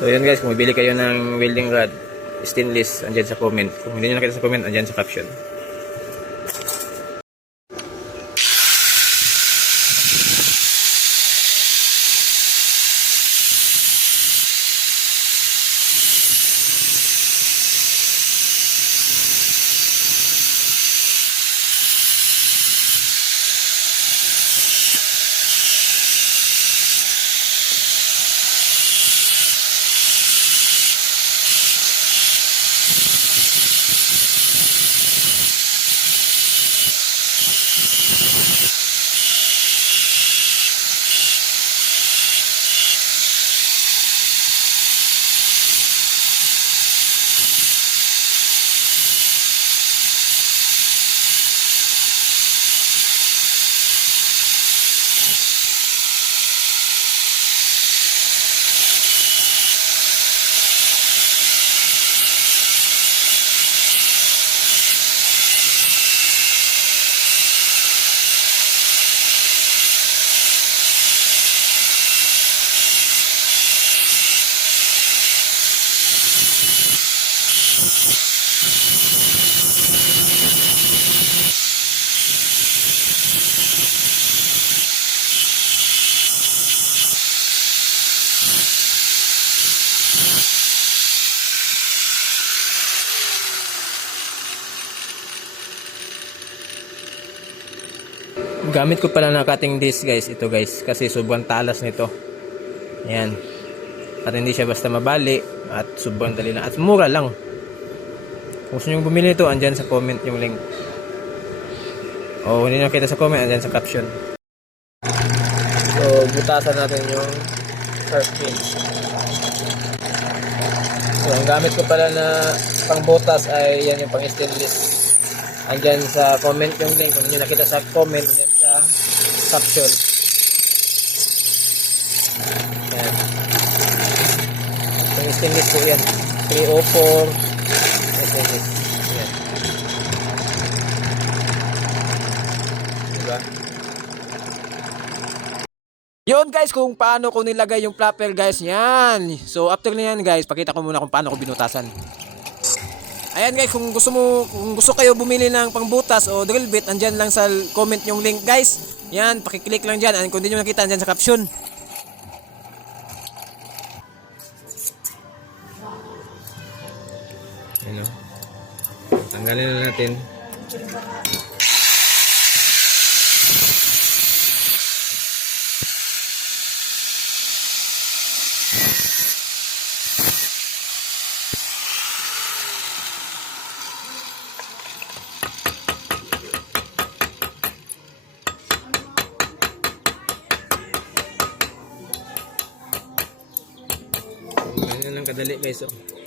So yun guys, kung bibili kayo ng welding rod, stainless, andyan sa comment. Kung hindi nyo nakita sa comment, andyan sa caption. Gamit ko pala na cutting disc guys, ito guys, kasi sobrang talas nito. Ayan. At hindi siya basta mabali at sobrang dali lang at mura lang. Kung gusto nyo bumili nito, andyan sa comment yung link. O hindi nakita sa comment, andyan sa caption. So butasan natin yung sharp pin. So ang gamit ko pala na pangbutas ay yan yung pang stainless. Andyan sa comment yung link. Kung nyo nakita sa comment, andyan sa caption. Yan. Yung stainless po yan. 304 stainless. Yan. Diba? Yun guys, kung paano ko nilagay yung flapper guys. Yan. So after na yan guys, pakita ko muna kung paano ko binutasan. Ayan guys, kung gusto kayo bumili ng pangbutas o drill bit, andyan lang sa comment yung link guys. Yan, pakiclick lang dyan. Kung hindi nyo nakita, andyan sa caption. Ayan o. Tanggalin na natin. Ganyan lang kadali guys oh.